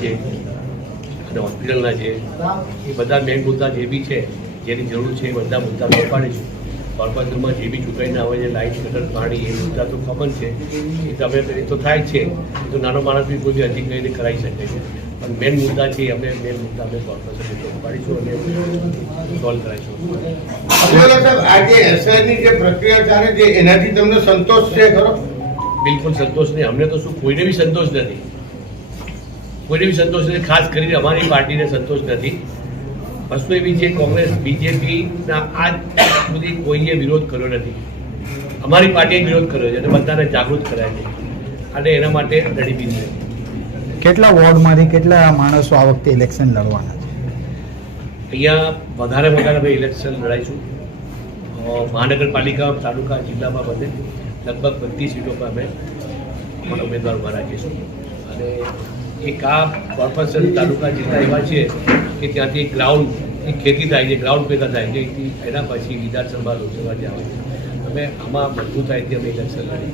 છે અને હોસ્પિટલના છે, એ બધા મેઇન મુદ્દા જે બી છે જેની જરૂર છે એ બધા મુદ્દા પાડીશું. કોર્પોરેશનમાં જે બી ચૂંટાઈને આવે છે, લાઇટ ગટર પાણી, એ મુદ્દા તો કોમન છે, એ તમે એ તો થાય જ છે. એ તો નાનો માણસ બી કોઈ બી અરજી કરીને કરાવી શકે છે. પણ મેઇન મુદ્દા છે અમે કોર્પોરેશન પાડીશું અને સોલ્વ કરાવીશું. આજે એસઆઈની જે પ્રક્રિયા ચાલે છે એનાથી તમને સંતોષ છે ખરો? બિલકુલ સંતોષ નહીં. અમને તો શું, કોઈને બી સંતોષ નથી. કોઈને બી સંતોષ નથી, ખાસ કરીને અમારી પાર્ટીને સંતોષ નથી. વસ્તુ એવી છે, કોંગ્રેસ બીજેપીના આજ સુધી કોઈએ વિરોધ કર્યો નથી. અમારી પાર્ટીએ વિરોધ કર્યો છે અને બધાને જાગૃત કર્યા છે અને એના માટે લડી બી છે. કેટલા વોર્ડમાંથી કેટલા માણસો આ વખતે ઇલેક્શન લડવાના છે? અહીંયા વધારે અમે ઇલેક્શન લડાઈશું. મહાનગરપાલિકા, તાલુકા, જિલ્લામાં બધે લગભગ બધી સીટો પર અમે ઉમેદવાર ઉભા રાખીશું. અને એક આ કોર્પોરેશન, તાલુકા, જિલ્લા એવા છે કે ત્યાંથી ગ્રાઉન્ડ ખેતી થાય છે, ગ્રાઉન્ડ પેદા થાય છે. એના પછી વિધાનસભા, લોકસભા જે આવે છે, અમે આમાં મજબૂતાઈથી અમે ઇલેક્શન લડી.